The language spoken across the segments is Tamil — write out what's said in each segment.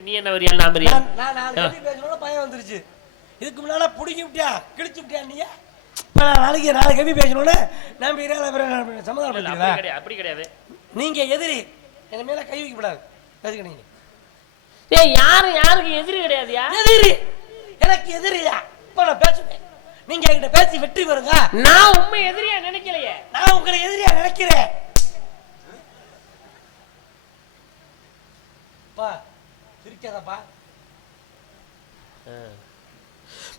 நீ என்ன வரியா? நான் வரியா? நான் நான் நாலு கட்டி பேசணும்னா பயம் வந்துருச்சு. இதுக்கு முன்னால பிடிக்கி விட்டியா? கிழிச்சு விட்டியா நீ இப்போ நான் நாளைக்கு நாலு கவி பேசணும்னா நான் இல்ல, சமாதானம் அப்படி கிடையாது அப்படி கிடையாது. நீங்க எதிரி. என் மேல கை வைக்க கூடாது பேசுங்க நீங்க ஏய் யாரும் யாருக்கு எதிரி கிடையாதுயா எதிரி. எனக்கு எதிரியா? இப்போ நான் பேசுவேன். நீங்க என்கிட்ட பேசி வெற்றி பெறுங்க. நான் உண்மை எதிரியா நினைக்கலையே. நான் உங்களை எதிரியா நினைக்கிறேன்.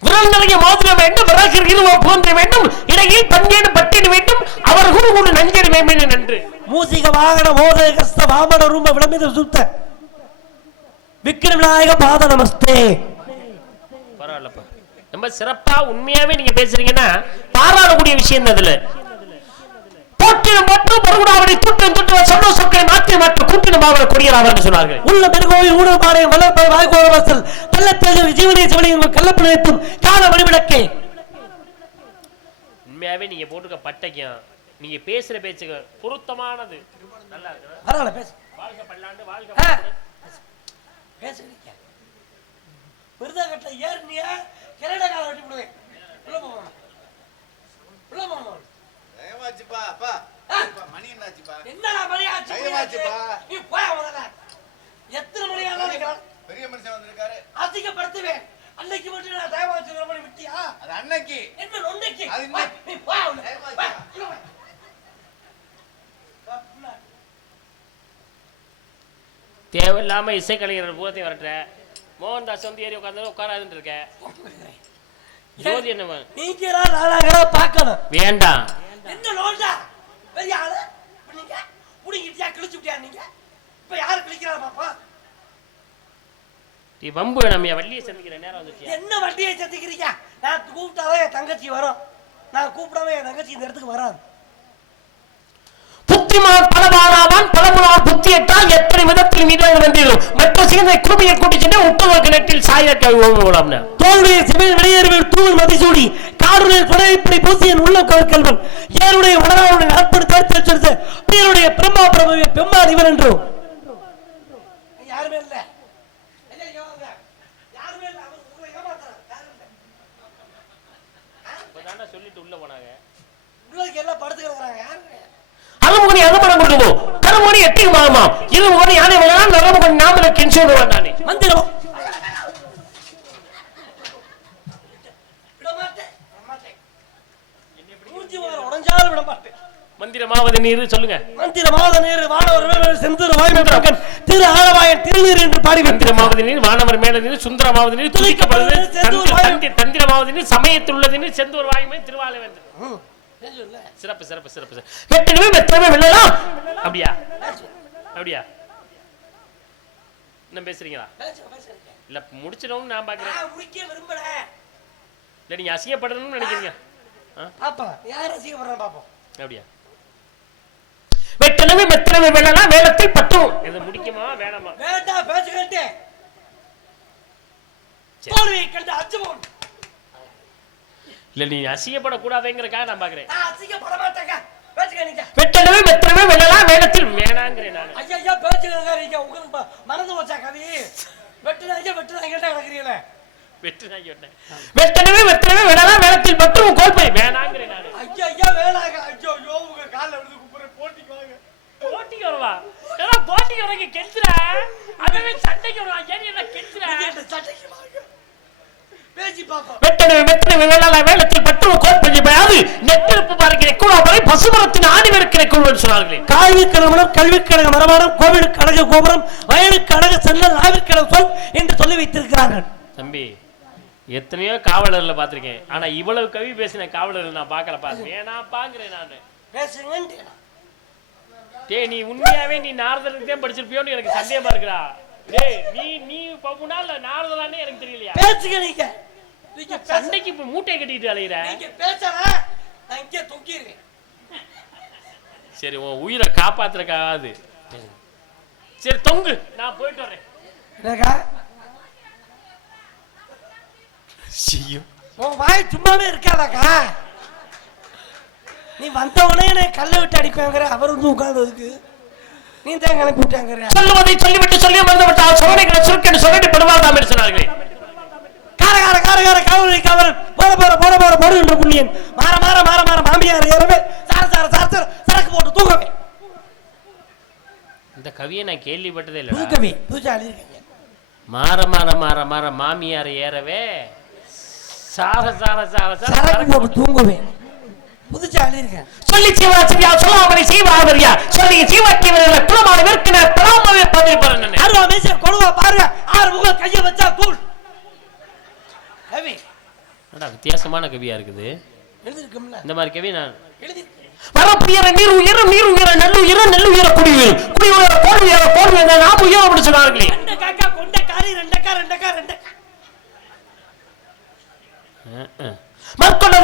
விரல் நிறைய மோதிர வேண்டும் இருவ போன்ற வேண்டும் இடையில் பங்கேடு பட்டிட வேண்டும் அவர் குரு குரு நஞ்சேடு வேண்டும் நன்று. மூசிக வாகன மோத கஸ்த வாமன ரூப விளம்பித சுத்த. விக்ர விநாயக பாத நமஸ்தே. பரவாயில்லப்பா. ரொம்ப சிறப்பா உண்மையாவே நீங்க பேசுறீங்கன்னா பாராளக்கூடிய விஷயம் அதுல? போற்றின மற்றும் பருகுடாவடி துட்டம் சொன்ன சொற்களை மாற்றி மாற்றி கூட்டின மாவட்ட கொடியராவர் சொன்னார்கள். உள்ள பெருகோவில் ஊனபாறை வளர்ப்பை வாய்கோர வாசல் கள்ளத்தேஜல் ஜீவனே சிவனையும் கள்ளப்பிணைத்தும் கால வழிவிடக்கே உண்மையாவே நீங்க போட்டுக்க பட்டைக்கும் நீங்க பேசுற பேச்சுக்கு பொருத்தமானது. நல்லா இருக்கு? பரவாயில்ல பேசு. வாழ்க பல்லாண்டு வாழ்க. பேசுறீங்க விருதாகட்டில் ஏறினியா கிரட கால வெட்டி விடுவேன் உள்ள போகணும் உள்ள போகணும் ஏமாச்சுப்பா அப்பா ஆ. அப்பா, மணி என்னாச்சுப்பா என்னடா மணி டைமாச்சுப்பா. நீ போய் எத்தனை மணி ஆனாலும் நிக்கிறான். பெரிய மனுஷன் வந்திருக்காரு அசிங்கப்படுத்துவேன் அன்னைக்கு மட்டும் நான் தயவாச்சு மணி விட்டியா அது அன்னைக்கு என்ன நொண்டைக்கு அது வா, இன்னைக்கு. நீ போய் உள்ள. தயவாச்சு. வா, உள்ள வா. வா, உள்ள. தேவையில்லாம இசைக்கலைஞர்கள் பூரத்தையும் வரட்டுற மோகன்தாஸ் வந்து ஏறி உட்காந்து உட்காராதுன்னு இருக்க ஜோதி என்ன நானாகிறா பார்க்கணும் வேண்டாம் என்ன நோண்டா பெரிய ஆளு நீங்க புடிங்கிட்டியா கிழிச்சு விட்டியா நீங்க? இப்ப யாரு கிழிக்கிறா பாப்பா? நீ வம்பு நம்ம வள்ளியை சந்திக்கிற நேரம் வந்துட்டியா என்ன வண்டியை சத்திக்கிறீங்க நான் கூப்பிட்டாதான் என் தங்கச்சி வரும். நான் கூப்பிடாம என் தங்கச்சி இந்த இடத்துக்கு வராது. புத்திமான் பலவானாவான் பலமுனான் புத்தியட்டால் எத்தனை விதத்தில் மீதாக வந்தீர்கள்? மற்ற சிகந்தை குருமியை கூட்டி சென்று உட்டவர் நெட்டில் சாயக்க ஓம்னு தோளுடைய சிமையில் வெளியேறுவேன் தூவல் காடுடைய புடையப்படி பூசியன் உள்ள கல்வன் ஏருடைய வடனாவுடைய நாட்படி தடுத்து வச்சிருந்த உயருடைய பிரம்மா பிரபுவை பெம்மாள் இவன் என்றோ. யாருமே இல்ல. சொல்லிட்டு உள்ள போனாங்க. உள்ளதுக்கு எல்லாம் படுத்து கிடக்குறாங்க யாரும் கிடையாது அருமுகனி அதுமணம் கொடுக்குமோ கருமுகனி எட்டி மாமாம் இது முகனி யானை வேணாம் நரமுகனி நாமல கென்சோடு வேண்டானே மந்திரம் விட மாட்டேன் விட மாட்டேன் மூஞ்சி உடைஞ்சாலும் விட மாட்டேன். மந்திரமாவது நீர் சொல்லுங்க. மந்திரமாத நீர் வானவர் வேலவர் செந்தூர் வாய்மகன் திரு ஆழவாயன் திருநீர் என்று பாடி மந்திரமாவது நீர் வானவர் மேல நீர் சுந்தரமாவது நீர் தந்தி- தந்திரமாவது நீர் சமயத்தில் உள்ளது நீர் செந்தூர் வாயுமை திருவாலவேந்தர் சிறப்பு சிறப்பு சிறப்பு. வெட்டணுமே வெத்தனமே வெள்ளலாம் அப்படியா? அப்படியா? என்ன பேசுறீங்களா? இல்ல முடிச்சிடணும்னு நான் பாக்குறேன். இல்ல நீங்க அசிங்கப்படணும்னு நினைக்கிறீங்க. ஆ? பாப்போம் யார் ரசிக்கப்படுறான் பாப்போம். அப்படியா? வெட்டணுமே வெத்தனமே வெள்ளலாம் வேலத்தில் பட்டும் இது முடிக்குமா வேணாமா? வேண்டாம் சரி. தோல்வியை கண்டு அச்சமோன் இல்ல நீ அசிங்கப்படக்கூடாதுங்கிறக்காக நான் பாக்குறேன் நான் அசிங்கப்பட மாட்டேங்க வெட்டணுமே வெத்தனமே வெள்ளலாம் வேலத்தில் வேணாங்கிறேன் நான். ஐயா ஐயா நீங்க உங்களுக்கு மறந்து போச்சா கவி? வெட்டுனாங்க வெட்டுனாங்க கிடக்குறீங்களே. வெட்டு நான் சொன்னேன். வெட்டணுமே வெத்தனமே வெள்ளலாம் வேலத்தில் பட்டும் கோல்பை வேணாங்கிறேன் நான். ஐயா ஐயா வேணாங்க. ஐயோ ஐயோ உங்க காலில் விழுந்து குப்புறேன் போட்டிக்கு வாங்க. போட்டிக்கு வருவா? ஏன்னா போட்டிக்கு வரக்கு கெஞ்சுற? அதுவே சண்டைக்கு வருவா? ஏன் என்ன கெஞ்சுற? சட்டைக்கு வாங்க? பேசி பாப்போம். வெட்டணுமே வெத்தனமே வெள்ளலாம் வேலத்தில் பட்டும் கோல்பை பயாது நெட்டிருப்பு பார்க்கிற கூடாபரை பசுமரத்தின் ஆணி வெறுக்கிற கூழ்வன் சொன்னார்களே. காய்வு கணவனம் கல்வி கழக மரபாடம் கோவிடு கழக கோபுரம் வயது கழக செல்லல் ஆவிற்கழக சொல் என்று சொல்லி வைத்திருக்கிறார்கள். தம்பி எத்தனையோ காவலர்ல பாத்திருக்கேன் ஆனா இவ்வளவு கவி பேசின காவலர்கள் நான் பார்க்கலப்பா வேணாப்பாங்கிறேன் நானு பேசுங்கன்ட்டு. டேய் நீ உண்மையாவே நீ நாரதருக்கு தான் படிச்சிருப்பியோன்னு எனக்கு சந்தேகமா இருக்குடா. டேய் நீ நீ பப்புனா இல்ல நாரதரானே எனக்கு தெரியலையா? பேசுங்க நீங்க. நீங்க சண்டைக்கு இப்ப மூட்டையை கட்டிட்டு அலையிற? நீங்க பேசல. நான் இங்கே தொங்கிடுவேன் சரி உன் உயிரை காப்பாத்துறக்காவது சரி தொங்கு. நான் போயிட்டு வரேன் செய்யும். உன் வாய் சும்மாவே இருக்காதாக்கா? நீ வந்த உடனே என்னை கல்லை விட்டு அடிப்பேங்கிற அவர் வந்து உட்கார்ந்ததுக்கு. நீ தான் அனுப்பி விட்டாங்க சொல்லுவதை சொல்லிவிட்டு சொல்லி மறந்து விட்டால் சோனைகளை சுருக்கென்று சொல்லி படுவாதாம் என்று சொன்னார்களே கார கார கார கார காவல் காவல் போற போற போற போற போற என்ற புண்ணியன். மாற மாற மாற மாற மாமியார் ஏறவே சார சார சார சார சரக்கு போட்டு தூக்கவே இந்த கவியை நான் கேள்விப்பட்டதே இல்லை புதுக்கவி புதுச்சா எழுதிருக்கீங்க மாற மாற மாற மாற மாமியார் ஏறவே சார சார சார சார சரக்கு சரக்கு போட்டு தூங்குவே புதுச்சா எழுதிருக்கேன் சொல்லி சொல்லாமலை சீவாவரியா சொல்லி சீவாக்கியவர்கள் குலமான விற்கினர் பராமவே பதிர்பரன் அருவா மேச பாருங்க. ஆறு முகம் கைய வச்சா தூள் கவி. வித்தியாசமான கவியா இருக்குது. எழுதிருக்கோம்ல இந்த மாதிரி கவி நான் எழுதி வரப்புயர நீர் உயர நீர் உயர நெல் உயர குடி உயர குடி உயர கோடி உயர கோடி உயர நாம் உயர அப்படி சொன்னார்களே. ரெண்டு காக்கா கொண்ட காரி ரெண்டக்கா ரெண்டக்கா ரெண்டக்கா மற்கொண்ட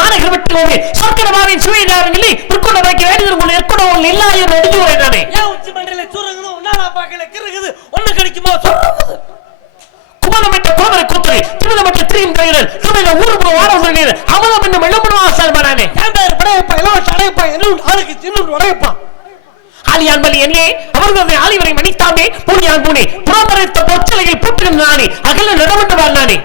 மாநகர் விட்டுவோமே சொர்க்கனமாவின் சுவையினாரங்களே முற்கொண்ட வைக்க வேண்டியது உங்கள் எற்கொண்டவன் இல்லாய நடித்து நானே ஏன் உச்சி மண்டல சூரங்கணும் ஒன்னா பாக்கல ஒண்ணு கிடைக்குமோ? சொல்றது குமரமிட்ட கோமரை கூத்தரை திரியும் பேர் படையப்பா இளவட்ட அடையப்பா என்ன ஆளுக்கு சின்ன உடையப்பா ஆலியான் பலி என்னே அவர்களது ஆலிவரை மணித்தாமே பூனியான் பூனே புறமறைத்த பொற்சலையில் பூட்டிருந்தானே அகல நடவண்டு வாழ்ந்தானே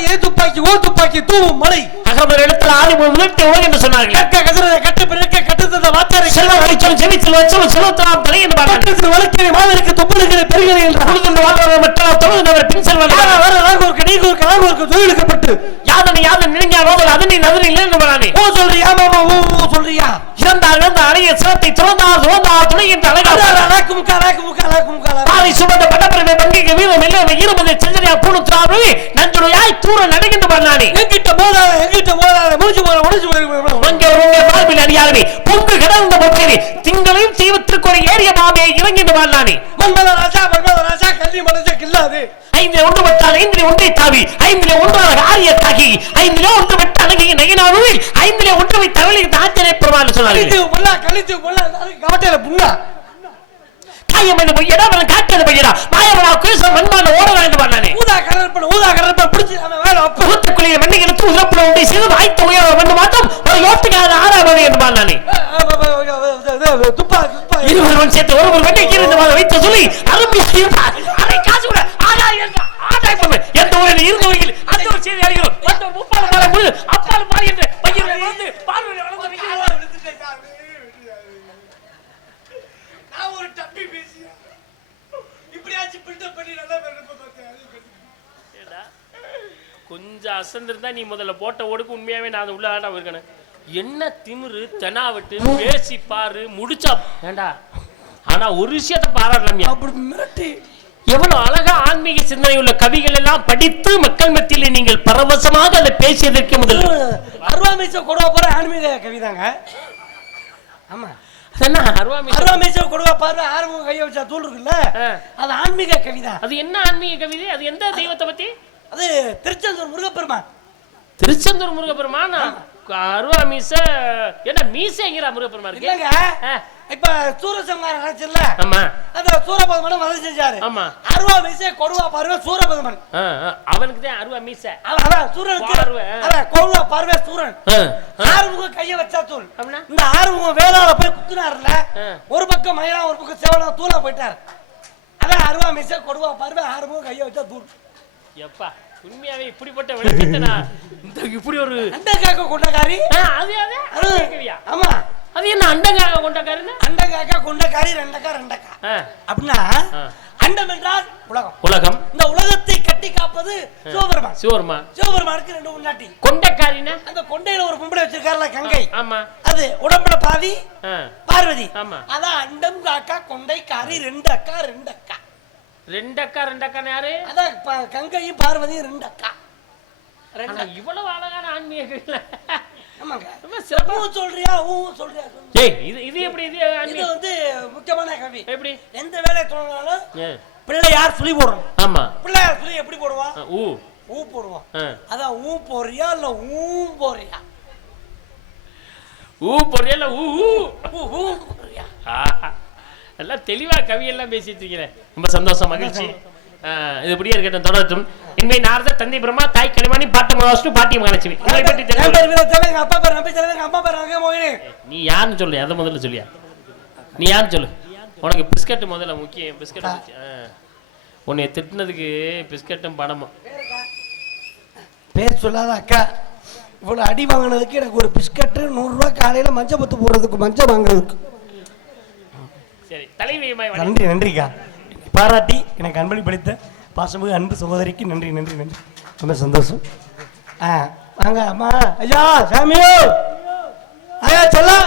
துப்பாக்கி ஏ துப்பாக்கி ஓ துப்பாக்கி தூவும் மலை. அகமது இடத்துல ஆலி முதலிட்டு உலக என்று சொன்னார்கள். கட்ட கதிரத கட்ட பிறக்க கட்டத்தத வாச்சாரி செல்வ வழிச்சல் செவிச்சல் வச்சல் செல்வத்தலாம் தலை என்று கட்டத்தில் வழக்கினை மாதருக்கு தொப்புளுக்கிற பெருகிறது என்ற உழுதுண்டு வாழ்வார் மற்ற தொழுகின்றவர் பின் செல்வார் வர ராகூருக்கு நீகூருக்கு ராகூருக்கு தொழிலுக்கப்பட்டு? யாதனை யாதன் நெருங்கியா ரோதல் அதனை நதனை வரானே ஓ சொல்றியா மாமா ஓ ஓ சொல்றியா? இறந்தார் இறந்த அழகிய சிரத்தை துறந்தார் துறந்தார் துணை என்று அழகா பாலை சுமந்த படப்பிரமை பங்கிக்கு வீரம் இல்லை இருபது செஞ்சரியா பூணுத்ராவே நஞ்சுரையாய் தூர நடுகின்ற பண்ணானே எங்கிட்ட மோதாத எங்கிட்ட மோதாத முடிச்சு போற முடிச்சு போற அங்கே உங்க வாழ்வில் அறியாதவே பொங்கு கிடந்த பொச்சேரி திங்களையும் தீவத்திற்கு ஒரு ஏரிய மாமே இறங்கின்ற பண்ணானே மன்மத ராஜா மன்மத ராஜா கல்வி மனசா கில்லாது ஐந்திலே ஒன்று விட்டால் ஐந்திலே ஒன்றை தாவி ஐந்திலே ஒன்றாக ஆரிய தாகி ஐந்திலே ஒன்று விட்ட அழகிய நகினாவில் ஐந்திலே ஒன்று அழகிய தாஞ்சனை பெருமாள் சொன்னார்கள். கழித்து முல்லா கழித்து முல்லா கவட்டையில புண்ணா. காயம் என்ன பொய்யடா அசந்திருந்தா நீ முதல்ல போட்ட ஓடுக்கு? உண்மையாவே நான் உள்ள ஆடா இருக்கணும் என்ன திமிரு தெனாவட்டு பேசி பாரு முடிச்சா ஏண்டா? ஆனா ஒரு விஷயத்தை பாராட்டலாம் அப்படி மிரட்டி. எவ்வளவு அழகா ஆன்மீக சிந்தனை உள்ள கவிகள் எல்லாம் படித்து மக்கள் மத்தியில் நீங்கள் பரவசமாக அதை பேசியதற்கு முதல். அருவாமேச்ச கொடுவா போற ஆன்மீக கவிதாங்க. ஆமா. என்ன அருவாமி அருவாமேச்ச கொடுவா பாரு ஆறுமுக கைய வச்சா தூள் இருக்குல்ல. அது ஆன்மீக கவிதா. அது என்ன ஆன்மீக கவிதை? அது எந்த தெய்வத்தை பத்தி? அது திருச்செந்தூர் முருகப்பெருமான். திருச்செந்தூர் முருகப்பெருமான் அருவா மீச என்ன மீசைங்கிற முருகப்பெருமான் இருக்கு. இப்ப சூரசம்ஹாரம் நடந்துச்சுல்ல? ஆமா. அந்த சூரபதமன் வதை செஞ்சாரு. ஆமா. அருவா மீசை கொடுவா பாருவ சூரபதமன். அவனுக்கு தான் அருவா மீசை அவன் சூரனுக்கு. அதான் கொடுவா பார்வை சூரன். ஆ, ஆ. ஆறுமுகம் கைய வச்சா தூள்? இந்த ஆறுமுகம் வேளாள போய் குத்துனாருல. ஒரு பக்கம் மயிலா ஒரு பக்கம் செவனா தூளா போயிட்டார். அதான் அருவா மீசை கொடுவா பார்வை ஆறுமுகம் கைய வச்சா தூள். எப்பா. உண்மையாவே இப்படிப்பட்ட வெளிச்சத்தை நான் இந்த இப்படி ஒரு அண்ட காக்க கொண்டக்காரி அது அது? ஆமா. அது என்ன அண்டங்காக கொண்டக்காருன்னு? அண்ட காக்கா கொண்டக்காரி ரெண்டக்கா ரெண்டக்கா. அப்படின்னா. அண்டம் என்றால் உலகம். உலகம். இந்த உலகத்தை கட்டி காப்பது சிவபெருமான். சிவருமா சிவபெருமானுக்கு ரெண்டு முன்னாட்டி. கொண்டக்காரின்னா? அந்த கொண்டையில ஒரு பொம்பளை வச்சிருக்காருல கங்கை. ஆமா. அது உடம்புல பாதி பார்வதி. ஆமா. அதான் அண்டம் காக்கா கொண்டை காரி ரெண்டு அக்கா ரெண்டு அக்கா. ரெண்டு அக்கா ரெண்டு அக்கா யாரு? அதான் கங்கையும் பார்வதியும் ரெண்டு அக்கா ரெண்டு இவ்வளவு அழகான ஆன்மீக சொல்றியா ஊ சொல்றியா. ஏய் இது இது எப்படி இது வந்து முக்கியமான கவி. எப்படி? எந்த வேலையை சொன்னாலும் ஏ, பிள்ளையார் சுழி போடணும் ஆமா. பிள்ளையார் சுழி எப்படி போடுவான் ஊ. ஊ போடுவான். அதான் ஊ போறியா இல்ல ஊ போறியா? ஊ போறியா இல்ல ஊ ஊ? ஊ ஊ போறியா? எல்லாம் தெளிவா கவியெல்லாம் பேசிட்டு இருக்கிறேன் ரொம்ப சந்தோஷம் மகிழ்ச்சி. இது இப்படியே இருக்கட்டும் தொடரட்டும். இனிமே நாரத தந்தை பிரம்மா தாய் கலிமானி பாட்டு மகாவிஷ்ணு பாட்டி மகாலட்சுமி அப்பா பேர் நம்பிச்செல்வன், எங்க அம்மா பேர் ரங்க மோகினி. நீ யாருன்னு சொல்லு அதை முதல்ல சொல்லியா? நீ யாருன்னு சொல்லு? உனக்கு பிஸ்கட் முதல்ல முக்கியம் பிஸ்கட் உன்னை திட்டினதுக்கு பிஸ்கட்டும் பணமும். பேர் சொல்லாத அக்கா. இவ்வளோ அடி வாங்கினதுக்கு எனக்கு ஒரு பிஸ்கட்டு நூறுரூவா காலையில் மஞ்சள் பத்து போடுறதுக்கு மஞ்சள் வாங்குறதுக்கு. நன்றி நன்றிக்கா. பாராட்டி எனக்கு அன்பளிப்பளித்த பாசமிகு அன்பு சகோதரிக்கு நன்றி நன்றி நன்றி. ரொம்ப சந்தோஷம். ஆ வாங்க அம்மா. ஐயா சாமியோ. ஐயா செல்லம்